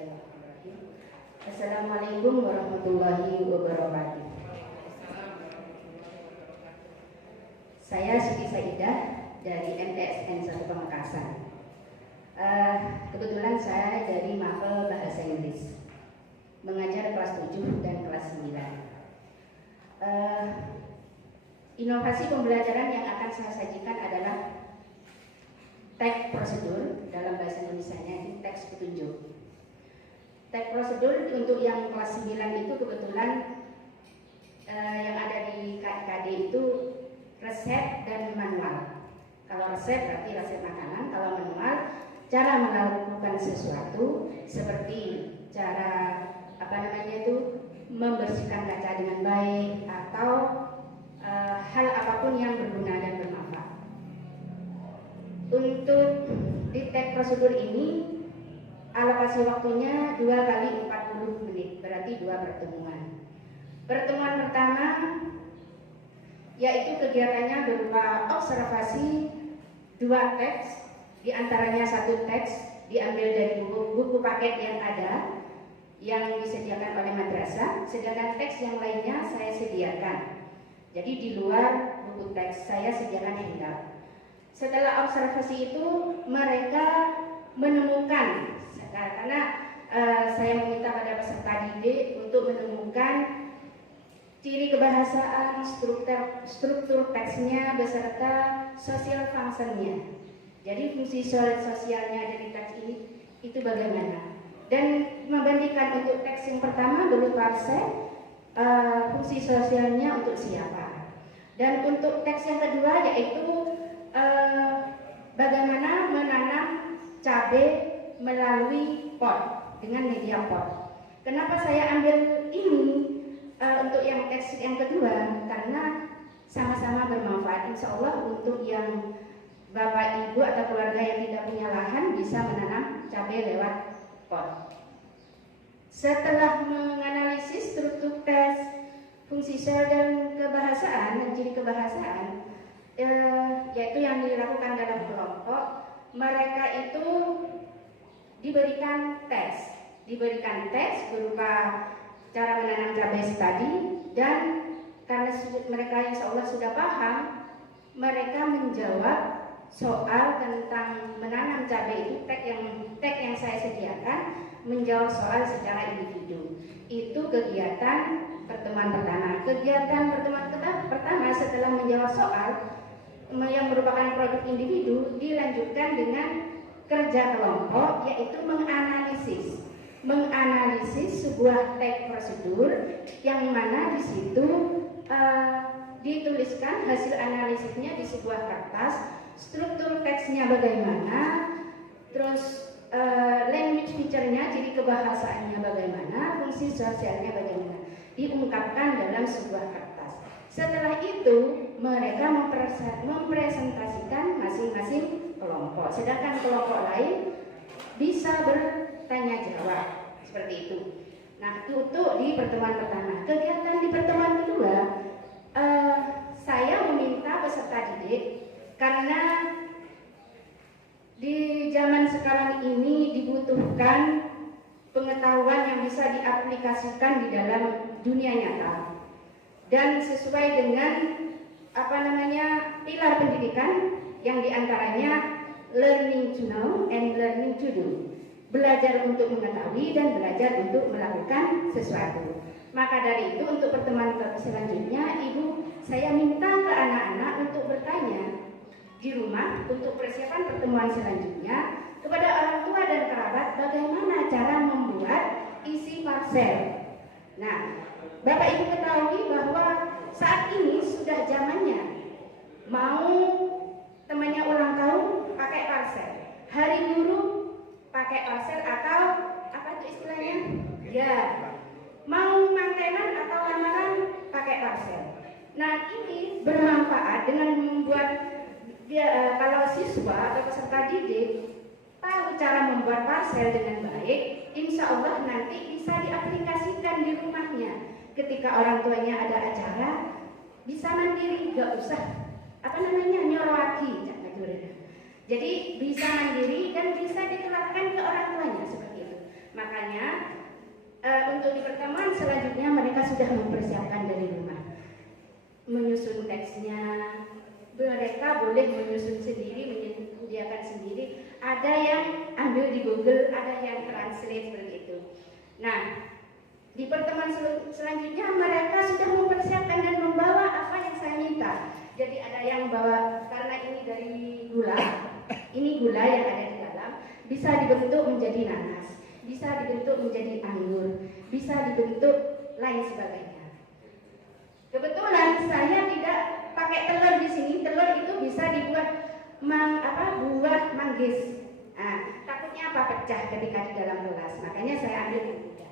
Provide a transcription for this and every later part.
Bismillahirrahmanirrahim. Assalamualaikum warahmatullahi wabarakatuh. Saya Siti Saidah dari MTSN 1 Pamekasan. Kebetulan saya dari Mapel Bahasa Inggris, mengajar kelas 7 dan kelas 9. Inovasi pembelajaran yang akan saya sajikan adalah teks prosedur, dalam bahasa Indonesianya itu teks petunjuk. Teks prosedur untuk yang kelas 9 itu kebetulan yang ada di KD itu resep dan manual. Kalau resep berarti resep makanan, kalau manual cara melakukan sesuatu seperti cara membersihkan kaca dengan baik atau hal apapun yang berguna dan bermanfaat. Untuk di teks prosedur ini alokasi waktunya 2 kali 40 menit, berarti 2 pertemuan. Pertemuan pertama yaitu kegiatannya berupa observasi 2 teks, diantaranya 1 teks diambil dari buku paket yang ada yang disediakan oleh madrasah, sedangkan teks yang lainnya saya sediakan. Jadi di luar buku teks saya sediakan handout. Setelah observasi itu mereka menemukan, karena saya meminta pada peserta didik untuk menemukan ciri kebahasaan, struktur teksnya beserta social functionnya. Jadi fungsi sosialnya dari teks ini itu bagaimana? Dan membandingkan untuk teks yang pertama berupa resep, fungsi sosialnya untuk siapa? Dan untuk teks yang kedua yaitu bagaimana menanam cabai melalui pot dengan media pot. Kenapa saya ambil ini untuk yang teks yang kedua? Karena sama-sama bermanfaat. Insya Allah untuk yang bapak ibu atau keluarga yang tidak punya lahan bisa menanam cabai lewat pot. Setelah menganalisis struktur tes, fungsi sel dan kebahasaan dan ciri kebahasaan, yaitu yang dilakukan dalam kelompok, mereka itu diberikan tes berupa cara menanam cabai tadi, dan karena mereka insya Allah sudah paham, mereka menjawab soal tentang menanam cabai itu. Teks yang saya sediakan menjawab soal secara individu. Itu kegiatan pertemuan pertama. Kegiatan pertemuan pertama setelah menjawab soal yang merupakan produk individu dilanjutkan dengan kerja kelompok, yaitu menganalisis sebuah teks prosedur yang mana di situ dituliskan hasil analisisnya di sebuah kertas, struktur teksnya bagaimana, terus language feature-nya, jadi kebahasaannya bagaimana, fungsi sosialnya bagaimana, diungkapkan dalam sebuah kertas. Setelah itu mereka mempresentasikan masing-masing kelompok, sedangkan kelompok lain bisa bertanya jawab seperti itu. Nah, itu untuk di pertemuan pertama. Kegiatan di pertemuan kedua, saya meminta peserta didik karena di zaman sekarang ini dibutuhkan pengetahuan yang bisa diaplikasikan di dalam dunia nyata dan sesuai dengan pilar pendidikan yang diantaranya learning to know and learning to do, belajar untuk mengetahui dan belajar untuk melakukan sesuatu. Maka dari itu untuk pertemuan selanjutnya saya minta ke anak-anak untuk bertanya di rumah untuk persiapan pertemuan selanjutnya kepada orang tua dan kerabat bagaimana cara membuat isi parsel. Nah, Bapak Ibu ketahui bahwa saat ini sudah zamannya mau temannya ulang tahun pakai parsel, hari guru pakai parsel, atau apa itu istilahnya? Ya, mau mantenan atau lamaran pakai parsel. Nah, ini bermanfaat dengan membuat kalau siswa atau peserta didik tahu cara membuat parsel dengan baik, insya Allah nanti bisa diaplikasikan di rumahnya. Ketika orang tuanya ada acara, bisa mandiri, gak usah nyorowaki. Jadi bisa mandiri dan bisa diterapkan ke orang tuanya seperti itu. Makanya Waktu di pertemuan selanjutnya mereka sudah mempersiapkan dari rumah, menyusun teksnya. Mereka boleh menyusun sendiri, menyediakan sendiri. Ada yang ambil di Google, ada yang translate seperti itu. Nah, di pertemuan selanjutnya mereka sudah mempersiapkan dan membawa apa yang saya minta. Jadi ada yang bawa, karena ini dari gula, ini gula yang ada di dalam, bisa dibentuk menjadi nanas, bisa dibentuk menjadi anggur, bisa dibentuk lain sebagainya. Kebetulan saya tidak pakai telur di sini. Telur itu bisa dibuat buah manggis. Nah, takutnya apa pecah ketika di dalam gelas. Makanya saya ambil yang mudah.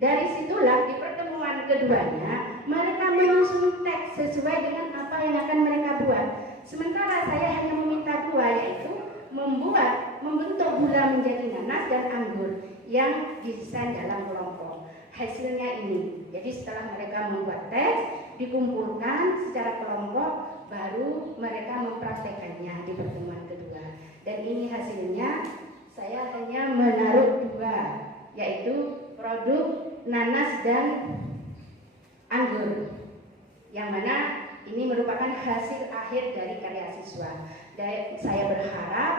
Dari situlah di pertemuan keduanya mereka menyusun teks sesuai dengan apa yang akan mereka buat. Sementara saya hanya meminta dua, yaitu membentuk gula menjadi nanas dan anggur yang didesain dalam kelompok. Hasilnya ini. Jadi setelah mereka membuat teks, dikumpulkan secara kelompok, baru mereka mempraktekannya di pertemuan kedua. Dan ini hasilnya. Saya hanya menaruh dua, yaitu produk nanas dan anggur, yang mana ini merupakan hasil akhir dari karya siswa. Dan saya berharap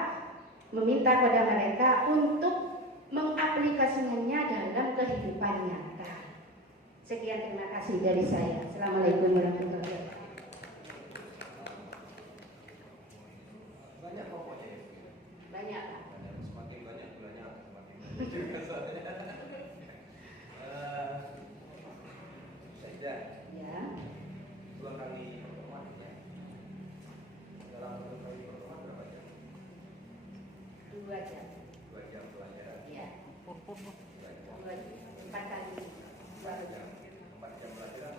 meminta kepada mereka untuk mengaplikasikannya dalam kehidupan nyata. Sekian, terima kasih dari saya. Assalamualaikum warahmatullahi wabarakatuh. Banyak pokoknya. Banyak. Semakin banyak gulanya semakin banyak. Saja. Ya. 2 kali pertemuan ya. Dalam 2 kali pertemuan berapa jam? 2 jam. 2 jam pelajaran. Iya. 4 kali. 4 jam. 4 jam pelajaran.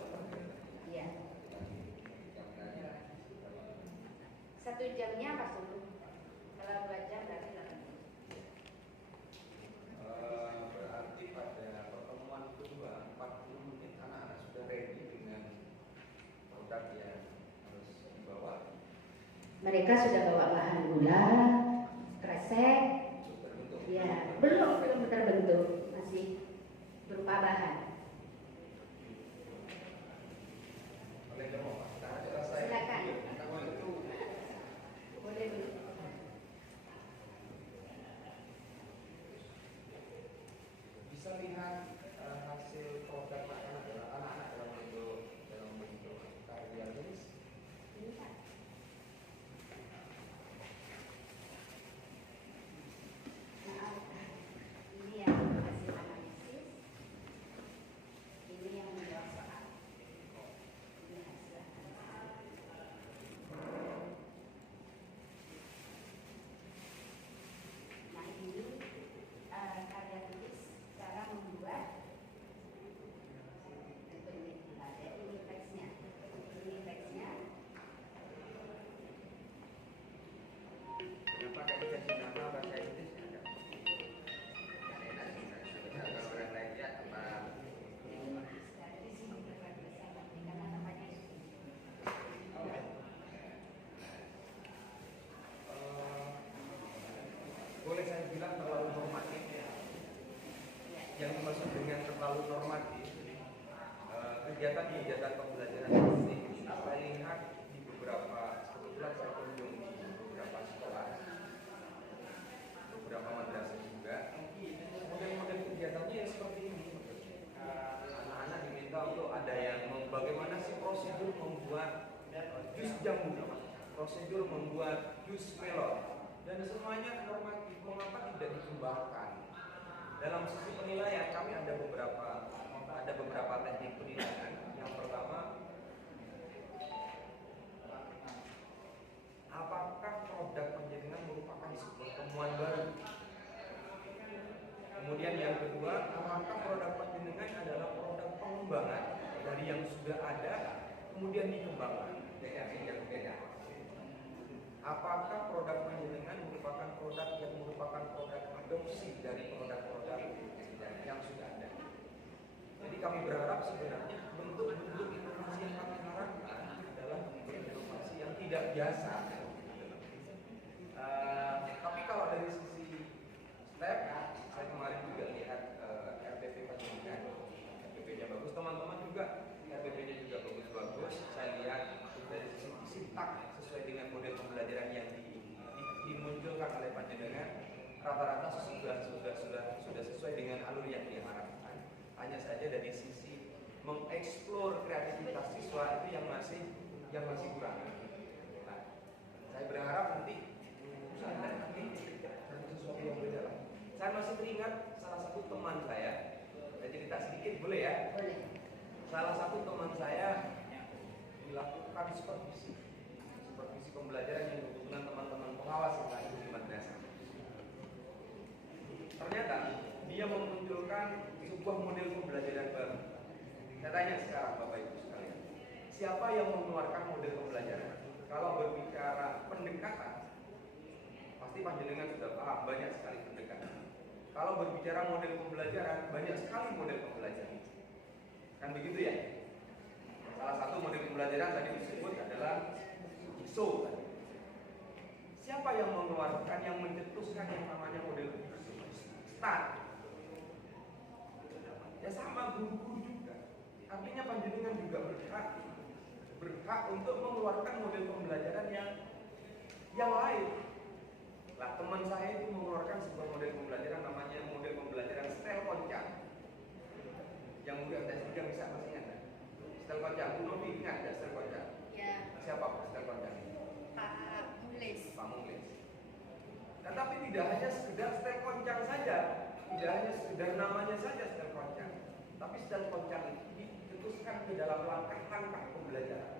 Iya. 1 jamnya pas dulu. Kalau 2 jam berarti 8 jam. Berarti pada pertemuan kedua 40 menit anak-anak sudah ready dengan produk yang harus dibawa. Mereka sudah bawa bahan gula, kresek. Ya, belum terbentuk, masih berupa bahan. Silakan. Boleh dulu. Bisa lihat hasil produk anak-anak dalam bentuk karya tulis. Ini yang hasil analisis. Ini yang menjawab soal. Ini hasil analisis. Nah, ini karya tulis cara membuat. Ini teksnya. Ini teksnya. Kenapa ada dikasih nama bahasa Inggris? Kalau orang lain ya apa? Di sini karena tempatnya boleh saya bilang terlalu normatif ya. Yang dimaksud dengan terlalu normatif, kegiatan pembelajaran fisik saya lihat di beberapa, kebetulan saya kunjung di beberapa sekolah, beberapa madrasah juga. Model-model kegiatannya ya seperti ini. Anak-anak diminta untuk ada yang bagaimana sih prosedur membuat jus jambu, prosedur membuat jus melon, dan semuanya normatif. Mengapa tidak dikembangkan? Dalam sisi penilaian kami ada beberapa teknik penilaian. Yang pertama, apakah produk penjaringan merupakan sebuah temuan baru? Kemudian yang kedua, apakah produk penjaringan adalah produk pengembangan dari yang sudah ada kemudian dikembangkan? Apakah produk penjaringan merupakan produk yang merupakan produk adopsi dari produk-produk yang sudah ada? Jadi kami berharap sebenarnya bentuk-bentuk inovasi yang kami harapkan adalah bentuk inovasi yang tidak biasa. Tapi kalau dari sisi step, saya kemarin juga lihat RPP pendidikan. hanya saja dari sisi mengeksplor kreativitas siswa itu yang masih kurang. Nah, saya berharap nanti sesuatu yang beda lah. Saya masih teringat salah satu teman saya cerita sedikit boleh ya? Boleh. Salah satu teman saya dilakukan supervisi pembelajaran yang dengan teman-teman pengawas yang lain di madrasah. Ternyata dia memunculkan sebuah model pembelajaran baru. Saya tanya sekarang Bapak Ibu sekalian, siapa yang mengeluarkan model pembelajaran? Kalau berbicara pendekatan, pasti panjenengan sudah paham banyak sekali pendekatan. Kalau berbicara model pembelajaran, banyak sekali model pembelajaran. Kan begitu ya? Salah satu model pembelajaran tadi disebut adalah jigsaw. Siapa yang mengeluarkan, yang mencetuskan yang namanya model jigsaw? Start. Ya sama guru-guru juga. Artinya panjenengan juga berhak untuk mengeluarkan model pembelajaran yang lain. Lah teman saya itu mengeluarkan sebuah model pembelajaran namanya model pembelajaran style koncang. Yang udah tes juga bisa masih ingat. Style koncang, Bu Novi ingat ya style koncang? Ya. Siapa style koncang? Pak Mulis. Pak Mulis. Nah, tapi tidak hanya sekedar style koncang saja, tidak hanya sekedar namanya saja style koncang, tapi style koncang itu dicetuskan ke dalam langkah-langkah pembelajaran.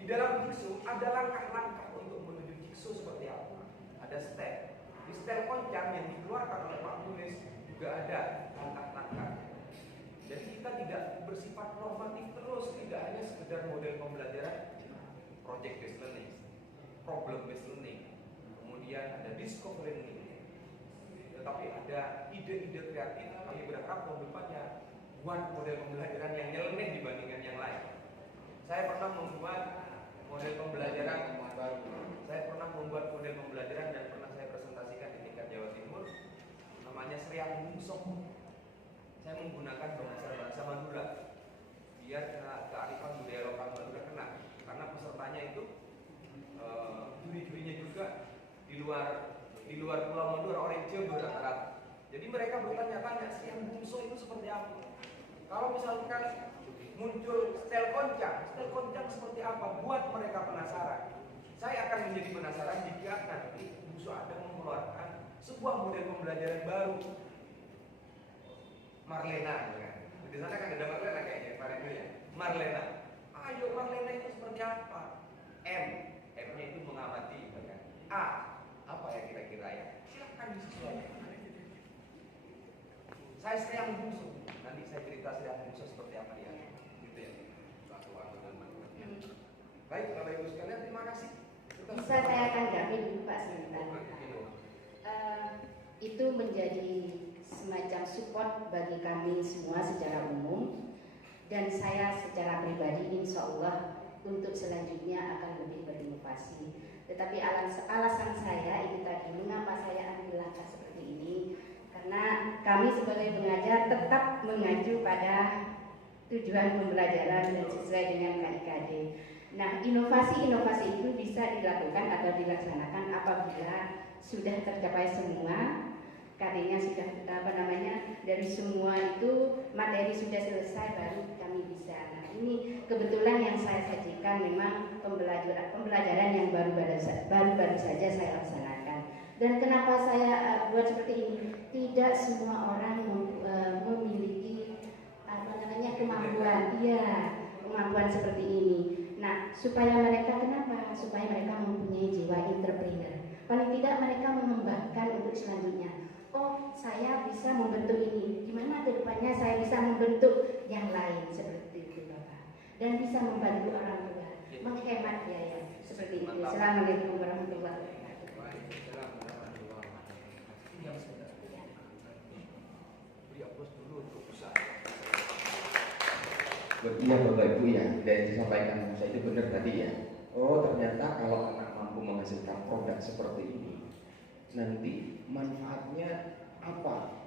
Di dalam jigsaw ada langkah-langkah untuk menuju jigsaw seperti apa. Ada step. Di style koncang yang dikeluarkan oleh Pak Mulis juga ada langkah-langkah. Jadi kita tidak bersifat normatif terus, tidak hanya sekedar model pembelajaran project based learning, problem based learning, kemudian ada discovery learning, tetapi ada ide-ide kreatif. Kami berharap tahun depannya buat model pembelajaran yang nyeleneh dibandingkan yang lain. Saya pernah membuat model pembelajaran baru. Saya pernah membuat model pembelajaran dan pernah saya presentasikan di tingkat Jawa Timur, namanya Serian Bungsok. Saya menggunakan bahasa Madura biar kearifan budaya lokal Madura kena, karena pesertanya itu juri-jurinya juga di luar Pulau Madura, orang Jawa rata-rata. Jadi mereka bertanya-tanya Serian Bungsok itu seperti apa. Kalau misalkan muncul style koncang seperti apa, buat mereka penasaran. Saya akan menjadi penasaran jika nanti Buso ada mengeluarkan sebuah model pembelajaran baru. Marlena, kan? Di sana kan ada Marlena kayaknya, Pak Rendu ya. Marlena, ayo Marlena itu seperti apa? M-nya itu mengamati, kan? A, apa ya kira-kira ya? Silahkan disesuaikan. Saya Serian Bungsok, nanti saya cerita Serian Bungsok seperti apa ya, gitu ya. Baik, Bapak Ibu sekalian, terima kasih. Bisa saya tanggapi dulu Pak sebentar. Itu menjadi semacam support bagi kami semua secara umum, dan saya secara pribadi insya Allah untuk selanjutnya akan lebih berinovasi. Tetapi alasan saya itu tadi, mengapa saya ambil langkah seperti ini, karena kami sebagai pengajar tetap mengacu pada tujuan pembelajaran dan sesuai dengan KIKD. Nah, inovasi-inovasi itu bisa dilakukan atau dilaksanakan apabila sudah tercapai semua, karyanya sudah dari semua itu materi sudah selesai, baru kami bisa. Nah, ini kebetulan yang saya sajikan memang pembelajaran yang baru-baru saja saya laksanakan. Dan kenapa saya buat seperti ini? Tidak semua orang memiliki kemampuan seperti ini. Nah, supaya mereka kenapa? Supaya mereka mempunyai jiwa entrepreneur. Paling tidak mereka mengembangkan untuk selanjutnya. Oh, saya bisa membentuk ini. Gimana ke depannya saya bisa membentuk yang lain seperti itu, Bapak. Dan bisa membantu orang tua, menghemat biaya seperti itu. Assalamualaikum warahmatullahi wabarakatuh. Beri aplaus dulu untuk usaha. Iya Bapak Ibu ya, dan disampaikan saya itu benar tadi ya. Oh ternyata kalau anak mampu menghasilkan produk seperti ini, nanti manfaatnya apa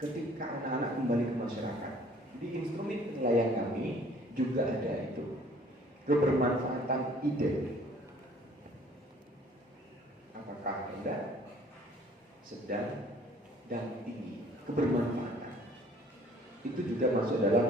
ketika anak-anak kembali ke masyarakat. Di instrumen penilaian kami juga ada itu, kebermanfaatan ide. Apakah rendah, sedang, dan tinggi kebermanfaatan. itu juga masuk dalam